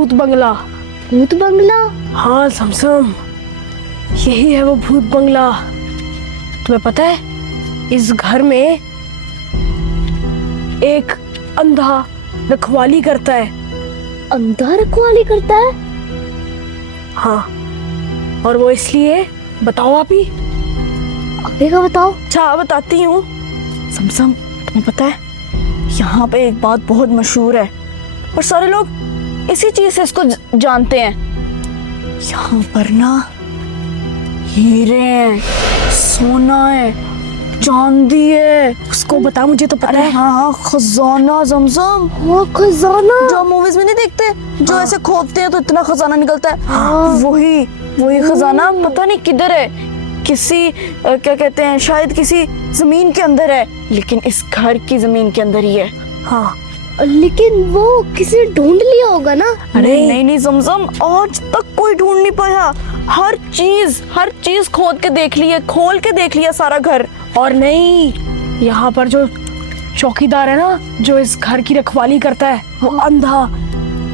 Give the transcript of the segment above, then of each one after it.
भूत बंगला। भूत बंगला? हाँ समसम, यही है वो भूत बंगला। तुम्हें पता है इस घर में एक अंधा रखवाली करता है। अंधा रखवाली करता है? हाँ, और वो इसलिए, बताओ आप ही। आगे का बताओ। अच्छा बताती हूँ। समसम, तुम्हें पता है यहाँ पे एक बात बहुत मशहूर है और सारे लोग इसी चीज से इसको जानते हैं। यहाँ पर ना हीरे हैं, सोना है, चांदी है। उसको बता, मुझे तो पता है। हाँ, खजाना समसम। हाँ, खजाना। जो मूवीज में नहीं देखते, जो ऐसे खोदते हैं तो इतना खजाना निकलता है। वही खजाना पता नहीं किधर है। किसी क्या कहते हैं, शायद किसी जमीन के अंदर है, लेकिन इस घर की जमीन के अंदर ही है। हाँ, लेकिन वो किसी ने ढूंढ लिया होगा ना? अरे नहीं समसम, आज तक कोई ढूंढ नहीं पाया। हर चीज खोद के देख ली है, खोल के देख लिया सारा घर। और नहीं, यहाँ पर जो चौकीदार है ना, जो इस घर की रखवाली करता है, वो अंधा,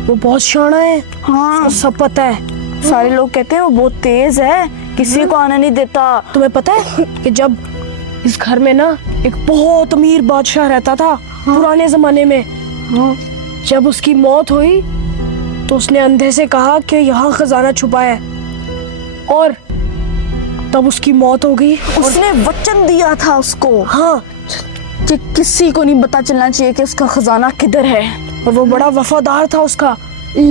वो बहुत शाना है। हाँ, उसको सब पता है। सारे लोग कहते हैं वो बहुत तेज है, किसी को आने नहीं देता। तुम्हें पता है कि जब इस घर में ना एक बहुत अमीर बादशाह रहता था, पुराने जमाने में, जब उसकी मौत हुई तो उसने अंधे से कहा कि यहाँ खजाना छुपा है, और तब उसकी मौत हो गई। उसने वचन दिया था उसको, हाँ, कि किसी को नहीं पता चलना चाहिए कि उसका खजाना किधर है। और वो बड़ा वफादार था उसका।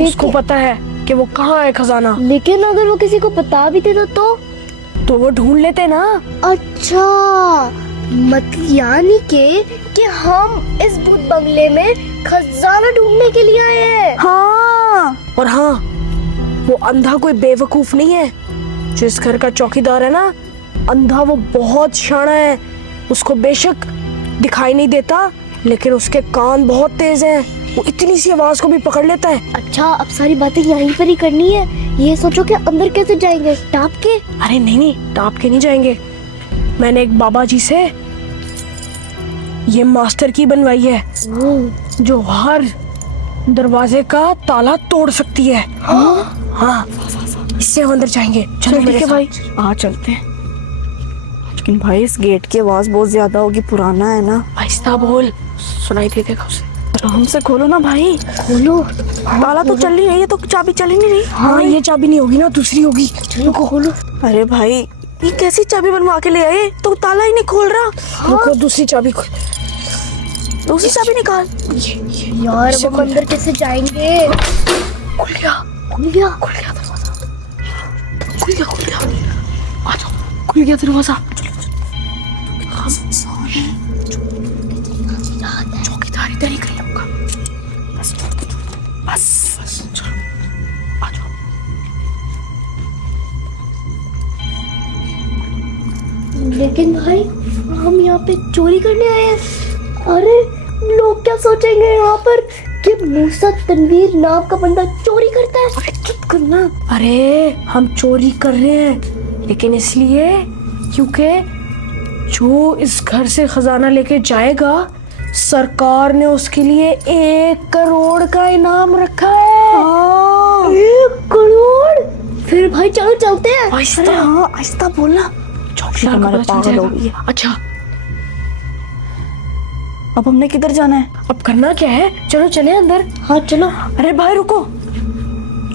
उसको पता है कि वो कहाँ है खजाना। लेकिन अगर वो किसी को बता भी देता तो वो ढूंढ लेते ना। अच्छा, मतलब यानी कि हम इस भूत बंगले में खजाना ढूंढने के लिए आए हैं। हाँ, और हाँ, वो अंधा कोई बेवकूफ नहीं है। जो इस घर का चौकीदार है ना, अंधा, वो बहुत शाना है। उसको बेशक दिखाई नहीं देता, लेकिन उसके कान बहुत तेज हैं। वो इतनी सी आवाज को भी पकड़ लेता है। अच्छा, अब सारी बातें यहीं पर ही करनी है। ये सोचो कि अंदर कैसे जाएंगे, टाप के? अरे नहीं, टाप के नहीं जाएंगे। मैंने एक बाबा जी से ये मास्टर की बनवाई है, जो हर दरवाजे का ताला तोड़ सकती है। हाँ, इससे हम अंदर जाएंगे। चलो ठीक है भाई, आ चलते हैं। लेकिन भाई इस गेट की आवाज बहुत ज्यादा होगी, पुराना है ना। आहिस्ता बोल, सुनाई दे देगा उसे। आराम से खोलो ना भाई। खोलो। ताला तो चल नहीं रही है, तो चाबी चल ही नहीं रही। हाँ, ये चाबी नहीं होगी ना, दूसरी होगी। रुको, खोलो। अरे भाई, ये कैसी चाबी बनवा के ले आए, तो ताला ही नहीं खोल रहा। रुको, दूसरी चाबी दूसरी चाबी निकाल। यार, वो अंदर कैसे जाएंगे? खुल गया, खुल गया। दरवाजा। खुल गया। आ जाओ, खुल गया दरवाजा। चौकीदार इधर ही कहीं होगा। बस चलो, आ जाओ। लेकिन भाई, हम यहाँ पे चोरी करने आए हैं। अरे, लोग क्या सोचेंगे यहाँ पर कि मूसा तनवीर नाम का बंदा चोरी करता है? अरे चुप करना। अरे हम चोरी कर रहे हैं, लेकिन इसलिए क्योंकि जो इस घर से खजाना लेके जाएगा, सरकार ने उसके लिए 1 करोड़ का इनाम रखा है। 1 करोड़? फिर भाई चलो चलते हैं। आहिस्ता बोलना। चौकीदार हमारे को पता चल पागल हो जाएगा। गई है। अच्छा, अब हमने किधर जाना है? अब करना क्या है? चलो चले अंदर। हाँ चलो। अरे भाई रुको,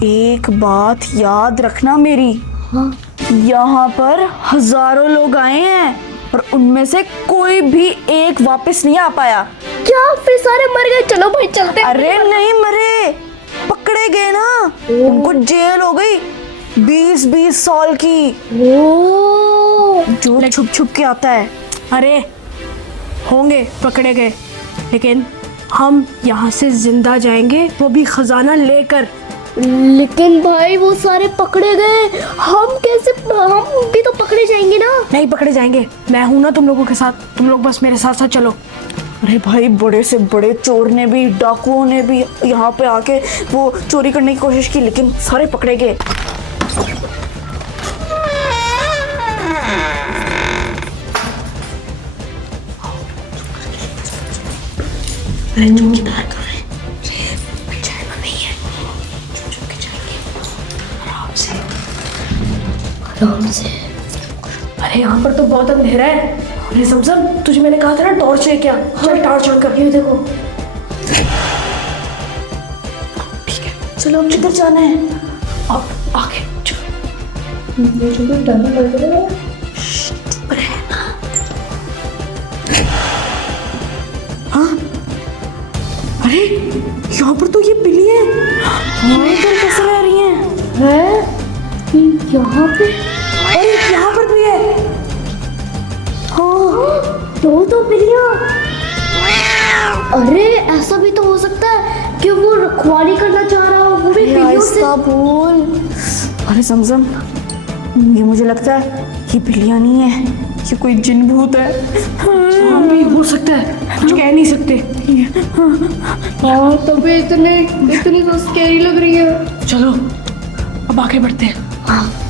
एक बात याद रखना मेरी। हाँ। यहाँ पर हजारों लोग आए हैं और उनमें से कोई भी एक वापस नहीं आ पाया। क्या फिर सारे मर गए? चलो भाई चलते हैं। अरे नहीं मरे, पकड़े गए ना, उनको जेल हो गई 20-20 साल की। जो छुप के आता है। अरे होंगे पकड़े गए, लेकिन हम यहाँ से जिंदा जाएंगे, वो भी खजाना लेकर। लेकिन भाई वो सारे पकड़े गए, हम कैसे? हम भी तो पकड़े जाएंगे ना। नहीं पकड़े जाएंगे, मैं हूं ना तुम लोगों के साथ, तुम लोग बस मेरे साथ साथ चलो। अरे भाई, बड़े से बड़े चोर ने भी, डाकुओं ने भी यहाँ पे आके वो चोरी करने की कोशिश की, लेकिन सारे पकड़े गए। चौकीदार कहाँ है? पंचायत में नहीं है। से? अरे यहाँ पर तो बहुत अंधेरा है। अरे समसम, तुझे मैंने कहा था ना टॉर्च लेके आ। चल टॉर्च ऑन कर। ये देखो। ठीक है, चलो अब किधर जाना है? अब आगे चलो। मुझे तो डर लग रहा है। अरे यहाँ पर तो ये बिल्ली है। यहाँ पर कैसे रह रही हैं? है यहाँ पे? अरे यहाँ पर भी है। हाँ, दो बिल्लियाँ। अरे ऐसा भी तो हो सकता है कि वो रखवाली करना चाह रहा हो, वो भी बिल्लियों से। आहिस्ता बोल। अरे समझम, ये मुझे लगता है ये बिल्लियाँ नहीं है, ये कोई जिन भूत है। हाँ भी हो सकता है, कुछ कह नहीं सकते। हाँ तभी इतनी तो स्कैरी लग रही है। चलो अब आगे बढ़ते हैं।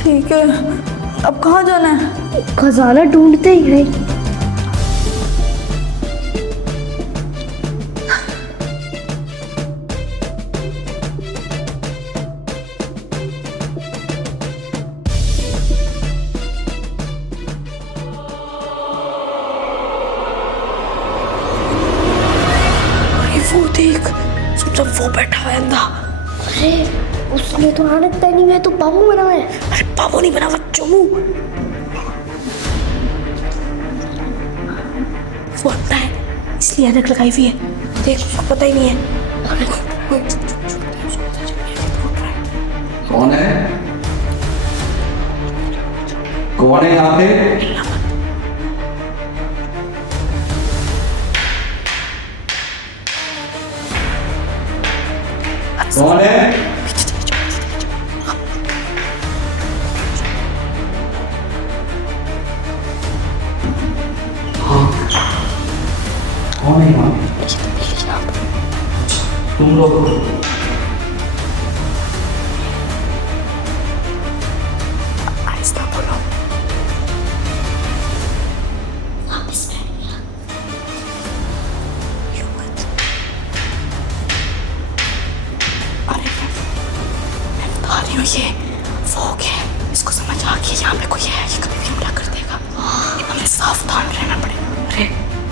ठीक है, अब कहाँ जाना है? खजाना ढूंढते ही है। वो देख, समझो वो बैठा है अंधा। अरे उसने तो आनत पहनी हुई है, तो बाबू बना है। अरे बाबू नहीं बना, वो चोमू। वो अंधा है इसलिए ऐनक लगाई हुई है। देख, उसको पता ही नहीं है। कौन है? कौन है यहाँ पे? कौन है? कौन है यहाँ पे? तुम लोग आहिस्ता बोलो। ये वो हो गया, इसको समझ आ गया यहाँ पे कोई है, ये कभी भी हमला कर देगा। हमें सावधान रहना पड़ेगा। अरे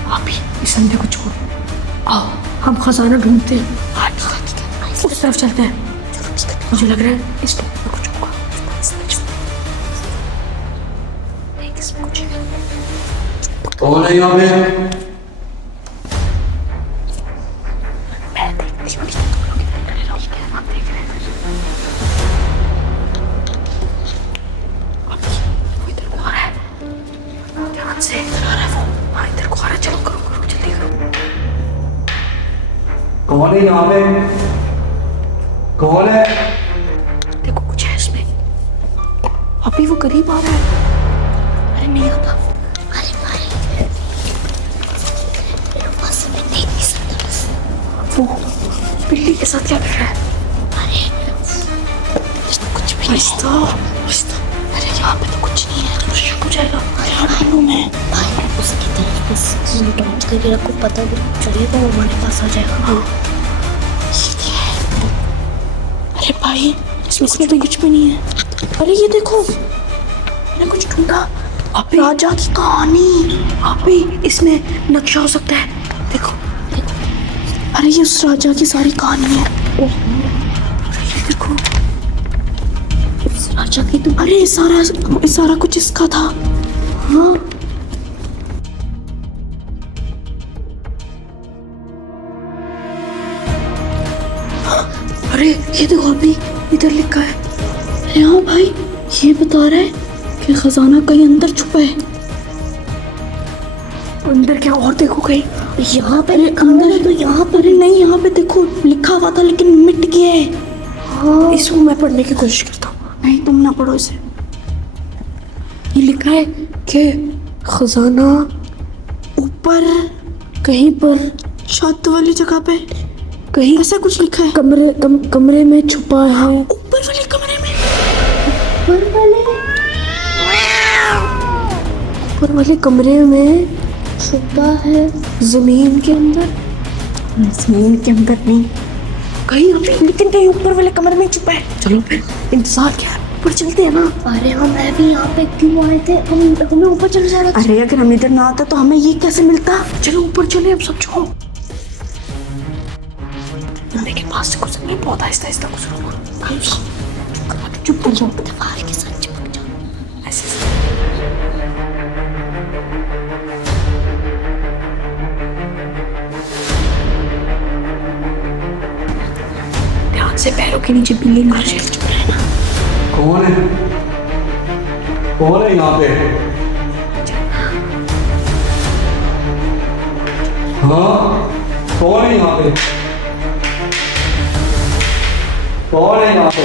आप ही इस अंधे को छोड़ो, आओ हम खजाना ढूंढते हैं। हाँ ठीक है, उस तरफ चलते हैं। चलो ठीक है, मुझे लग रहा है इस टाइम में कुछ होगा। इसमें कुछ है। कौन है यहाँ पे? मैं देख रही हूँ, तुम लोग इधर खड़े रहो, हम देख रहे हैं। ध्यान से, इधर आ रहा है वो। हाँ इधर को आ रहा है। चलो करो करो, जल्दी करो। कौन है यहाँ पे? कौन है? देखो कुछ है इसमें। अभी वो करीब आ रहा है। अरे नहीं आता। अरे भाई बस मैं देख नहीं सकता। वो बिल्ली के साथ क्या कर रहा है? अरे कुछ भी नहीं। अरे यहाँ पे तो कुछ नहीं है, तो शक हो जाएगा। भाई उसकी तरफ बस डॉट करके रखो, पता भी चलेगा वो हमारे पास आ जाएगा। अरे भाई इसमें तो कुछ भी नहीं है। अरे ये देखो, मैंने कुछ ढूंढा। अभी राजा की कहानी। अभी इसमें नक्शा हो सकता है। देखो अरे ये उस राजा की सारी कहानी है। अरे ये देखो, उस राजा की तो अरे सारा कुछ इसका था। हाँ अरे ये देखो, अभी इधर लिखा है। अरे हाँ भाई, ये बता रहा है कि खजाना कहीं अंदर छुपा है। अंदर क्या? और देखो कहीं यहाँ पे अंदर है तो यहाँ पर ही नहीं, यहाँ पे देखो लिखा हुआ था लेकिन मिट गया है। हाँ इसको मैं पढ़ने की कोशिश करता हूँ। नहीं तुम ना पढ़ो इसे। ये लिखा है कि खजाना ऊपर कहीं पर छत वाली जगह पे कहीं ऐसा कुछ लिखा है। कमरे में छुपा है। ऊपर वाले कमरे में। ऊपर वाले कमरे में छुपा है। जमीन के अंदर। जमीन के अंदर नहीं, कहीं अभी, लेकिन कहीं ऊपर वाले कमरे में छुपा है। चलो फिर इंतजार क्या है, ऊपर चलते हैं ना। अरे हम भी यहाँ पे क्यों आए थे? हमें ऊपर चले जाना था। अरे अगर हम इधर ना आता तो हमें ये कैसे मिलता। चलो ऊपर चले हम सब छोड़ो। नदी के पास से गुजरना है, बहुत आहिस्ता आहिस्ता गुजरो। चुप हो जाओ, दीवार के साथ चिपक जाओ ऐसे। ध्यान से पैरों के नीचे बिल्ली मार जाए। चुप रहना। कौन है? कौन है यहाँ पे? हाँ, कौन है यहाँ पे? कौन है यहाँ पे?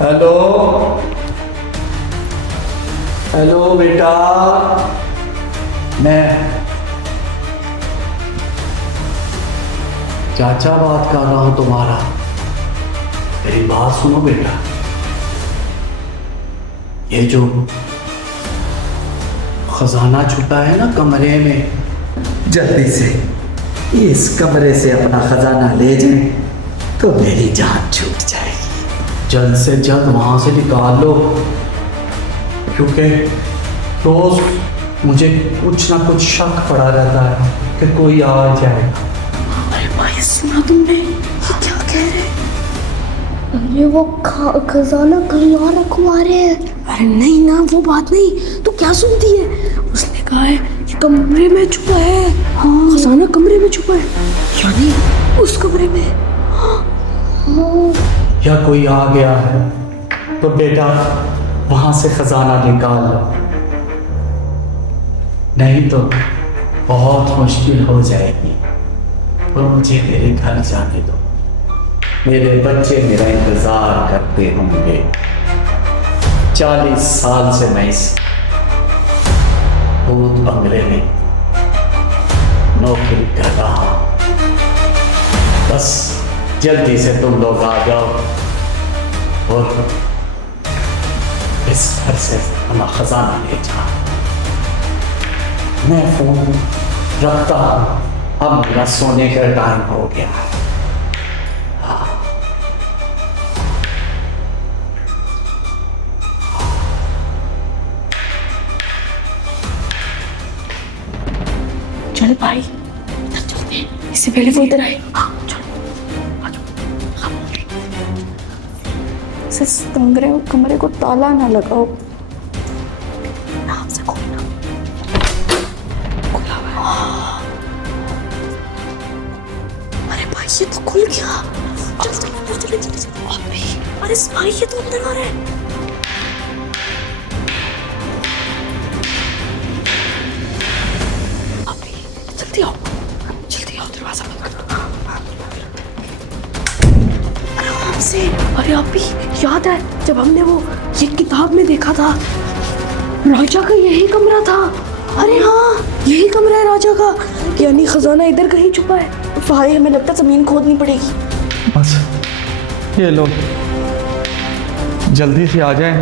हेलो, हेलो बेटा, मैं चाचा बात कर रहा हूं तुम्हारा। मेरी बात सुनो बेटा, ये जो खजाना छुपा है ना कमरे में, जल्दी से इस कमरे से अपना खजाना ले जाए तो मेरी जान छूट जाएगी। जल्द से जल्द वहां से निकाल लो, क्योंकि रोज मुझे कुछ ना कुछ शक पड़ा रहता है कि कोई आ जाएगा। अरे भाई सुना तुमने? ये क्या कह रहे? अरे वो खजाना कहीं और रखवा रहे हैं। अरे नहीं ना, वो बात नहीं। तू क्या सुनती है? उसने कहा है कि कमरे में छुपा है। हाँ, खजाना कमरे में छुपा है, यानी उस कमरे में। या कोई आ गया है तो बेटा वहां से खजाना निकाल लो, नहीं तो बहुत मुश्किल हो जाएगी। और मुझे मेरे घर जाने दो, मेरे बच्चे मेरा इंतजार करते होंगे। 40 साल से मैं इस भूत बंगले में नौकरी कर रहा हूं। बस जल्दी से तुम लोग आ जाओ और इस घर से अपना खजाना ले जाओ। मैं फोन रखता हूं, अब मेरा सोने का टाइम हो गया है। चल भाई चलते हैं, इससे पहले वो इधर आए। हाँ चलो। इस कमरे को ताला ना लगाओ। आराम से खोलना। खुला हुआ है। अरे भाई ये तो खुल गया। चल चल अंदर चले चले चले। अरे भाई ये तो अंदर आ रहा है। अभी जल्दी आओ, जल्दी आओ, दरवाजा बंद कर दो। आराम से। अरे अभी याद है जब हमने वो ये किताब में देखा था, राजा का यही कमरा था। अरे हाँ, यही कमरा है राजा का, यानी खजाना इधर कहीं छुपा है। भाई हमें लगता है जमीन खोदनी पड़ेगी। बस ये लोग जल्दी से आ जाएं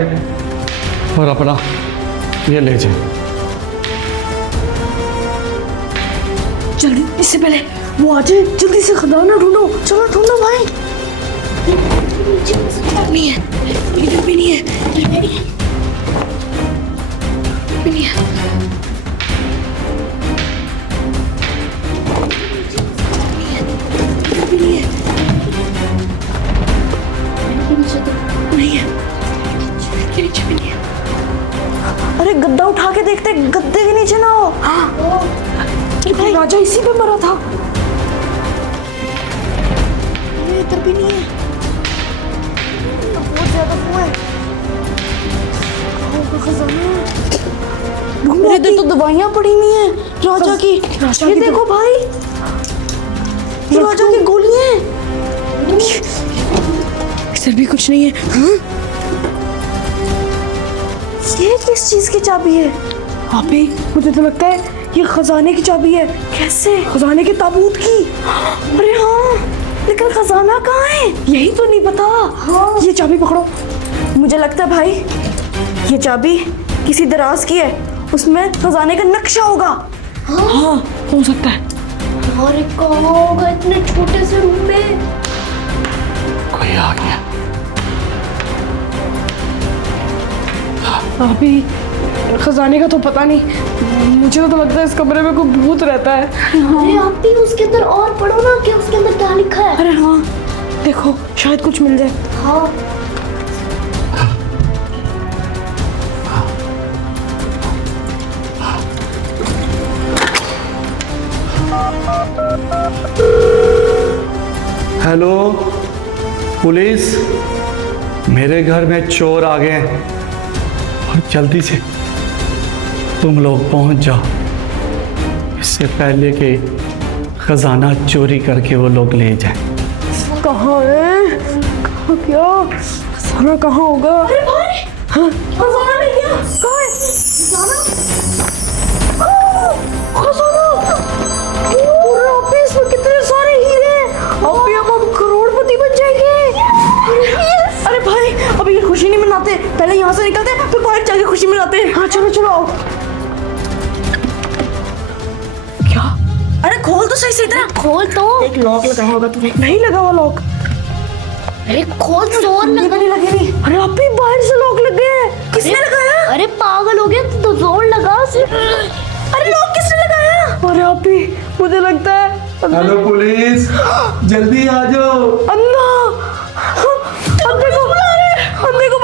और अपना ये ले जाएं। जल्दी, इससे पहले वो आ जाए, जल्दी से खजाना ढूंढो। चलो ढूंढो भाई। इधर नहीं है, इधर भी नहीं है, इधर भी नहीं है, इधर भी नहीं है। इधर भी नहीं है, नहीं है, इसके नीचे भी नहीं है। अरे गद्दा उठा के देखते, गद्दे के नीचे ना हो। हाँ, ये राजा इसी पे मरा था। इधर भी नहीं है, बहुत ज्यादा कुआं है। मेरे इधर तो दवाइयाँ पड़ी हुई हैं राजा की। ये देखो भाई, राजा की गोलियां। इधर भी कुछ नहीं है। हाँ? ये किस चीज की चाबी है? अबे मुझे तो लगता है ये खजाने की चाबी है। कैसे? खजाने के ताबूत की। अरे हाँ, लेकिन खजाना कहाँ है? यही तो नहीं पता। हाँ। ये चाबी पकड़ो। मुझे लगता है भाई ये चाबी किसी दराज की है, उसमें खजाने का नक्शा होगा। हाँ हो सकता है। अरे कहाँ होगा इतने छोटे से रूम में? कोई आ गया। अभी खजाने का तो पता नहीं, मुझे तो लगता है इस कमरे में कोई भूत रहता है। अरे आप भी उसके अंदर और पढ़ो ना कि उसके अंदर क्या लिखा है। अरे हाँ देखो, शायद कुछ मिल जाए। हाँ हेलो पुलिस, मेरे घर में चोर आ गए हैं और जल्दी से तुम लोग पहुंच जाओ, इससे पहले कि खजाना चोरी करके वो लोग ले जाएं। कहाँ है? कहाँ क्या? खजाना कहाँ होगा? खजाना मिल गया। कहाँ है? खजाना! पूरे ऑफिस में कितने सारे हीरे! अभी हम करोड़पति बन जाएंगे। अरे भाई, अभी ये खुशी नहीं मनाते, पहले यहाँ से निकलते फिर बाहर जाके खुशी मनाते। हाँ चलो चलो आओ। क्या? अरे खोल तो सही से इधर। खोल तो। एक लॉक लगाया होगा तूने। नहीं लगा हुआ लॉक। अरे खोल जोर लगा। नहीं लगे नहीं। अरे आप भी बाहर से लॉक लग गए। किसने लगाया? अरे पागल हो गया तो जोर लगा। अरे लॉक किसने लगाया? अरे आप भी, मुझे लगता है हेलो पुलिस, जल्दी आ जाओ। अन्ना, अंधे को